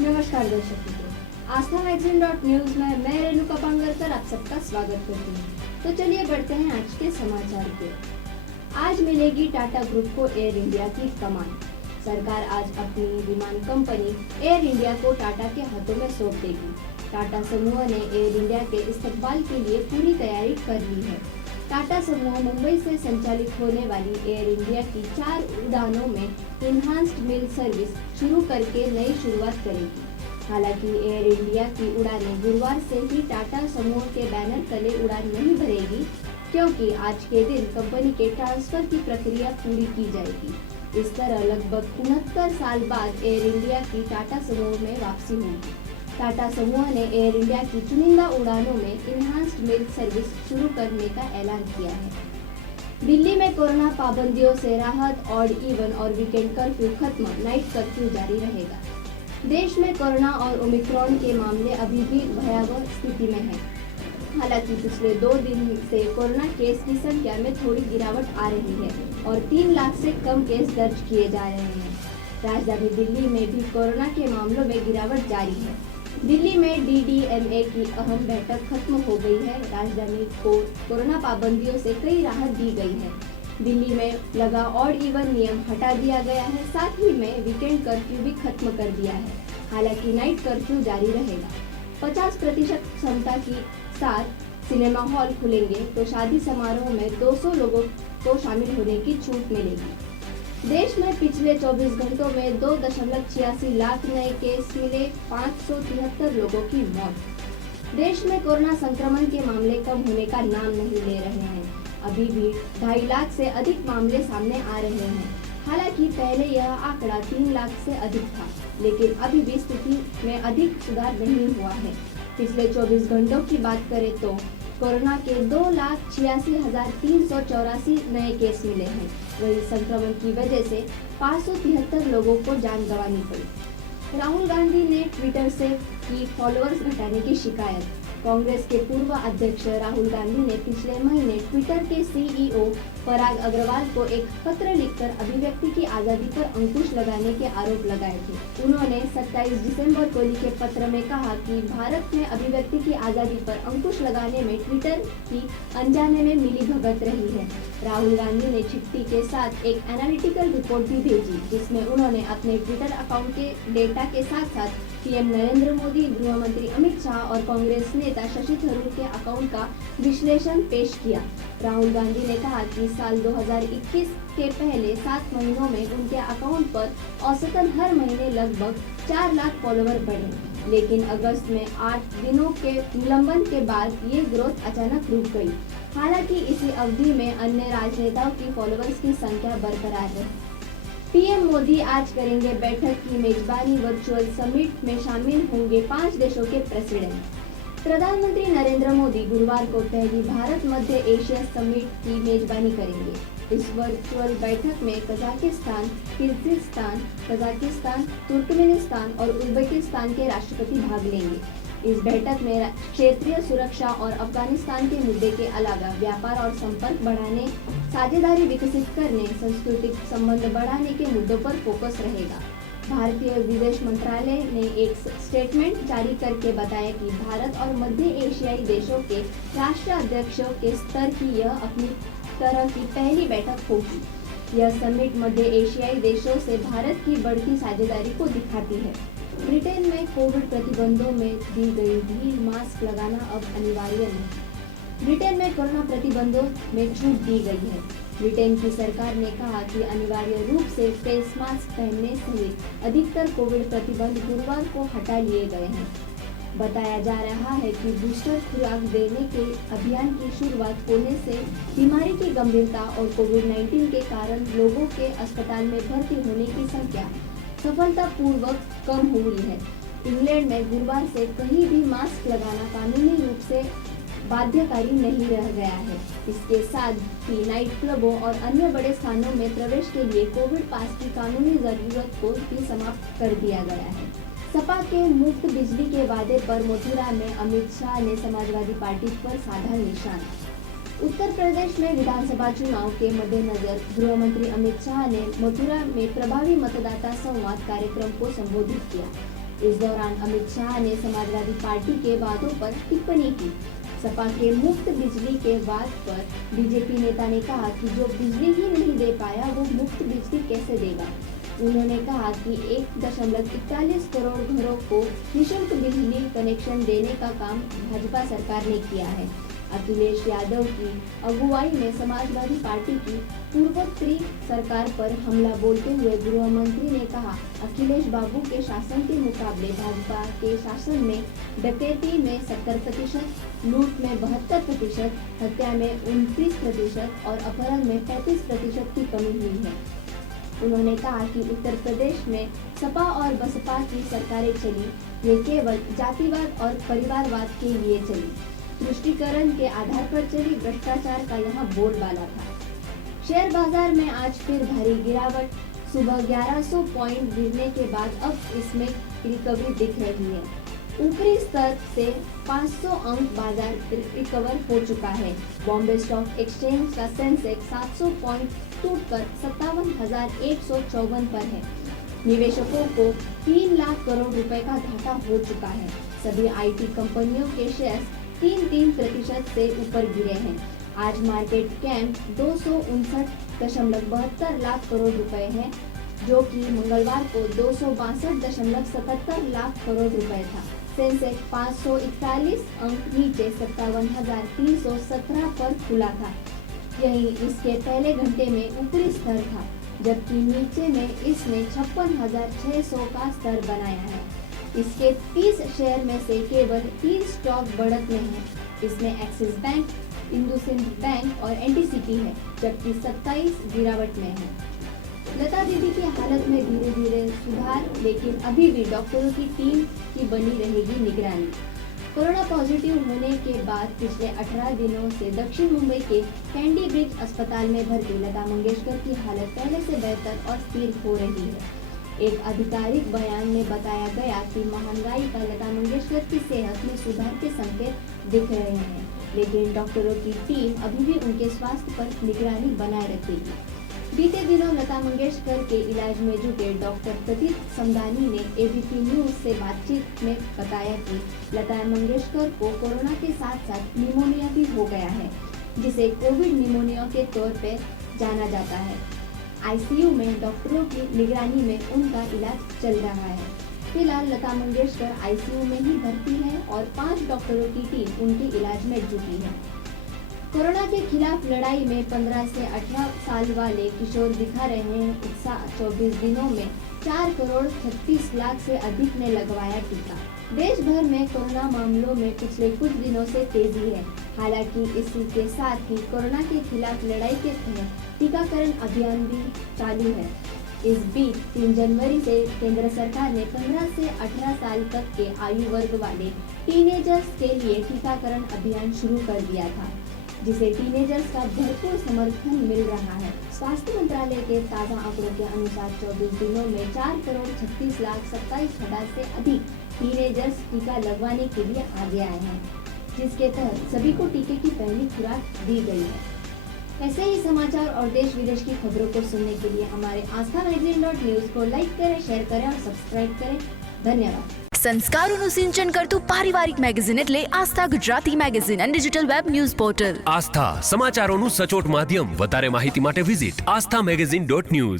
नमस्कार दर्शक मित्रों, आस्था मैगजीन .न्यूज में मैं रेणुका पांगरकर आप सबका स्वागत करती हूँ। तो चलिए बढ़ते हैं आज के समाचार पे। आज मिलेगी टाटा ग्रुप को एयर इंडिया की कमान। सरकार आज अपनी विमान कंपनी एयर इंडिया को टाटा के हाथों में सौंप देगी। टाटा समूह ने एयर इंडिया के इस्तेमाल के लिए पूरी तैयारी कर ली है। टाटा समूह मुंबई से संचालित होने वाली एयर इंडिया की 4 उड़ानों में इनहांस्ड मील सर्विस शुरू करके नई शुरुआत करेगी। हालांकि एयर इंडिया की उड़ानें गुरुवार से ही टाटा समूह के बैनर तले उड़ान नहीं भरेगी, क्योंकि आज के दिन कंपनी के ट्रांसफर की प्रक्रिया पूरी की जाएगी। इस तरह लगभग 69 साल बाद एयर इंडिया की टाटा समूह में वापसी होगी। टाटा समूह ने एयर इंडिया की चुनिंदा उड़ानों में इनहांस्ड मील सर्विस शुरू करने का ऐलान किया है। दिल्ली में कोरोना पाबंदियों से राहत, ऑड इवन और वीकेंड कर्फ्यू खत्म, नाइट कर्फ्यू जारी रहेगा। देश में कोरोना और ओमिक्रॉन के मामले अभी भी भयावह स्थिति में हैं। हालांकि पिछले 2 दिन से कोरोना केस की संख्या में थोड़ी गिरावट आ रही है और 3 लाख से कम केस दर्ज किए जा रहे हैं। राजधानी दिल्ली में भी कोरोना के मामलों में गिरावट जारी है। दिल्ली में DDMA की अहम बैठक खत्म हो गई है। राजधानी को कोरोना पाबंदियों से कई राहत दी गई है। दिल्ली में लगा ऑड इवन नियम हटा दिया गया है। साथ ही में वीकेंड कर्फ्यू भी खत्म कर दिया है। हालांकि नाइट कर्फ्यू जारी रहेगा। 50% क्षमता के साथ सिनेमा हॉल खुलेंगे तो शादी समारोह में 200 लोगों को शामिल होने की छूट मिलेगी। देश में पिछले 24 घंटों में 2.86 लाख नए केस मिले, 573 लोगों की मौत। देश में कोरोना संक्रमण के मामले कम होने का नाम नहीं ले रहे हैं। अभी भी 2.5 लाख से अधिक मामले सामने आ रहे हैं। हालांकि पहले यह आंकड़ा 3 लाख से अधिक था, लेकिन अभी भी स्थिति में अधिक सुधार नहीं हुआ है। पिछले 24 घंटों की बात करें तो कोरोना के 2,86,384 नए केस मिले हैं। वहीं संक्रमण की वजह से 573 लोगों को जान गंवानी पड़ी। राहुल गांधी ने ट्विटर से की फॉलोअर्स घटाने की शिकायत। कांग्रेस के पूर्व अध्यक्ष राहुल गांधी ने पिछले महीने ट्विटर के CEO पराग अग्रवाल को एक पत्र लिखकर अभिव्यक्ति की आज़ादी पर अंकुश लगाने के आरोप लगाए थे। उन्होंने 27 दिसंबर को लिखे पत्र में कहा कि भारत में अभिव्यक्ति की आज़ादी पर अंकुश लगाने में ट्विटर की अनजाने में मिलीभगत रही है। राहुल गांधी ने चिट्ठी के साथ एक एनालिटिकल रिपोर्ट भी भेजी, जिसमें उन्होंने अपने ट्विटर अकाउंट के डेटा के साथ साथ PM नरेंद्र मोदी, गृह मंत्री अमित शाह और कांग्रेस नेता शशि थरूर के अकाउंट का विश्लेषण पेश किया। राहुल गांधी ने कहा कि साल 2021 के पहले 7 महीनों में उनके अकाउंट पर औसतन हर महीने लगभग 4 लाख फॉलोवर बढ़े, लेकिन अगस्त में 8 दिनों के निलंबन के बाद ये ग्रोथ अचानक रुक गई। हालांकि इसी अवधि में अन्य राजनेताओं की फॉलोअर्स की संख्या बरकरार है। PM मोदी आज करेंगे बैठक की मेजबानी। वर्चुअल समिट में शामिल होंगे 5 देशों के प्रेसिडेंट। प्रधानमंत्री नरेंद्र मोदी गुरुवार को पहली भारत मध्य एशिया समिट की मेजबानी करेंगे। इस वर्चुअल बैठक में कजाकिस्तान, किर्गिस्तान, तुर्कमेनिस्तान और उज्बेकिस्तान के राष्ट्रपति भाग लेंगे। इस बैठक में क्षेत्रीय सुरक्षा और अफगानिस्तान के मुद्दे के अलावा व्यापार और संपर्क बढ़ाने, साझेदारी विकसित करने, सांस्कृतिक संबंध बढ़ाने के मुद्दों पर फोकस रहेगा। भारतीय विदेश मंत्रालय ने एक स्टेटमेंट जारी करके बताया कि भारत और मध्य एशियाई देशों के राष्ट्राध्यक्षों के स्तर की यह अपनी तरह की पहली बैठक होगी। यह समिट मध्य एशियाई देशों से भारत की बढ़ती साझेदारी को दिखाती है। ब्रिटेन में कोविड प्रतिबंधों में दी गई ढील, मास्क लगाना अब अनिवार्य नहीं। ब्रिटेन में कोरोना प्रतिबंधों में छूट दी गई है। ब्रिटेन की सरकार ने कहा कि अनिवार्य रूप से फेस मास्क पहनने सहित अधिकतर कोविड प्रतिबंध गुरुवार को हटा लिए गए हैं। बताया जा रहा है कि बूस्टर खुराक देने के अभियान की शुरुआत होने से बीमारी की गंभीरता और कोविड-19 के कारण लोगों के अस्पताल में भर्ती होने की संख्या सफलतापूर्वक कम हुई है। इंग्लैंड में गुरुवार से कहीं भी मास्क लगाना कानूनी रूप से बाध्यकारी नहीं रह गया है। इसके साथ ही नाइट क्लबों और अन्य बड़े स्थानों में प्रवेश के लिए कोविड पास की कानूनी जरूरत को भी समाप्त कर दिया गया है। सपा के मुफ्त बिजली के वादे पर मथुरा में अमित शाह ने समाजवादी पार्टी पर साधा निशान। उत्तर प्रदेश में विधानसभा चुनाव के मद्देनजर गृह मंत्री अमित शाह ने मथुरा में प्रभावी मतदाता संवाद कार्यक्रम को संबोधित किया। इस दौरान अमित शाह ने समाजवादी पार्टी के वादों पर टिप्पणी की। सपा के मुफ्त बिजली के वाद पर बीजेपी नेता ने कहा कि जो बिजली ही नहीं दे पाया वो मुफ्त बिजली कैसे देगा। उन्होंने कहा कि 1.41 करोड़ घरों को निःशुल्क बिजली कनेक्शन देने का काम भाजपा सरकार ने किया है। अखिलेश यादव की अगुवाई में समाजवादी पार्टी की पूर्वोत्तरी सरकार पर हमला बोलते हुए गृह मंत्री ने कहा, अखिलेश बाबू के शासन के मुकाबले भाजपा के शासन में डकैती में 70%, लूट में 72%, हत्या में 29% और अपहरण में 35% की कमी हुई है। उन्होंने कहा कि उत्तर प्रदेश में सपा और बसपा की सरकारें चली, ये केवल जातिवाद और परिवारवाद के लिए चली, तुष्टीकरण के आधार पर चली, भ्रष्टाचार का यहाँ बोलबाला था। शेयर बाजार में आज फिर भारी गिरावट, सुबह 1100 पॉइंट गिरने के बाद अब इसमें रिकवरी दिख रही है। ऊपरी स्तर से 500 अंक बाजार रिकवर हो चुका है। बॉम्बे स्टॉक एक्सचेंज का सेंसेक्स 700 पॉइंट टूटकर 57,154 पर है। निवेशकों को 3 लाख करोड़ रुपए का घाटा हो चुका है। सभी आईटी कंपनियों के शेयर 3% से ऊपर गिरे हैं। आज मार्केट कैप 259.72 लाख करोड़ रुपए है, जो कि मंगलवार को 262.77 लाख करोड़ रुपए था। सेंसेक्स 541 अंक नीचे 57,317 पर खुला था। यही इसके पहले घंटे में ऊपरी स्तर था, जबकि नीचे में इसने 56,600 का स्तर बनाया है। इसके 30 शेयर में से केवल 3 स्टॉक बढ़त में है। इसमें एक्सिस बैंक, इंडसइंड बैंक और एनटीसीपी है, जबकि 27 गिरावट में है। लता दीदी की हालत में धीरे धीरे सुधार, लेकिन अभी भी डॉक्टरों की टीम की बनी रहेगी निगरानी। कोरोना पॉजिटिव होने के बाद पिछले 18 दिनों से दक्षिण मुंबई के कैंडी ब्रिज अस्पताल में भर्ती लता मंगेशकर की हालत पहले से बेहतर और स्थिर हो रही है। एक आधिकारिक बयान में बताया गया कि महंगाई का लता मंगेशकर की सेहत में सुधार के संकेत दिख रहे हैं, लेकिन डॉक्टरों की टीम अभी भी उनके स्वास्थ्य पर निगरानी बनाए रखेगी। बीते दिनों लता मंगेशकर के इलाज में जुटे डॉक्टर प्रदीप समदानी ने एबीपी न्यूज से बातचीत में बताया कि लता मंगेशकर को कोरोना के साथ साथ निमोनिया भी हो गया है, जिसे कोविड निमोनिया के तौर पर जाना जाता है। आईसीयू में डॉक्टरों की निगरानी में उनका इलाज चल रहा है। फिलहाल लता मंगेशकर आईसीयू में ही भर्ती है और 5 डॉक्टरों की टीम उनके इलाज में जुटी है। कोरोना के खिलाफ लड़ाई में 15 से 18 साल वाले किशोर दिखा रहे हैं उत्साह। 24 दिनों में 4 करोड़ 36 लाख से अधिक ने लगवाया टीका। देश भर में कोरोना मामलों में पिछले कुछ दिनों से तेजी है। हालांकि इसी के साथ ही कोरोना के खिलाफ लड़ाई के तहत टीकाकरण अभियान भी चालू है। इस बीच 3 जनवरी से केंद्र सरकार ने 15 से 18 साल तक के आयु वर्ग वाले टीनेजर्स के लिए टीकाकरण अभियान शुरू कर दिया था, जिसे टीनेजर्स का भरपूर समर्थन मिल रहा है। स्वास्थ्य मंत्रालय के ताज़ा आंकड़ों के अनुसार 24 दिनों में 4 करोड़ 36 लाख 27 हजार से अधिक टीनेजर्स टीका लगवाने के लिए आगे आए हैं, जिसके तहत सभी को टीके की पहली खुराक दी गई है। ऐसे ही समाचार और देश विदेश की खबरों को सुनने के लिए हमारे आस्था magazine.news को लाइक करें, शेयर करें और सब्सक्राइब करें। धन्यवाद। સંસ્કારોનું સિંચન કરતું પારિવારિક મેગેઝિન એટલે આસ્થા ગુજરાતી મેગેઝિન અને ડિજિટલ વેબ ન્યૂઝ પોર્ટલ. આસ્થા સમાચારોનું સચોટ માધ્યમ. વધારે માહિતી માટે વિઝિટ asthamagazine.news.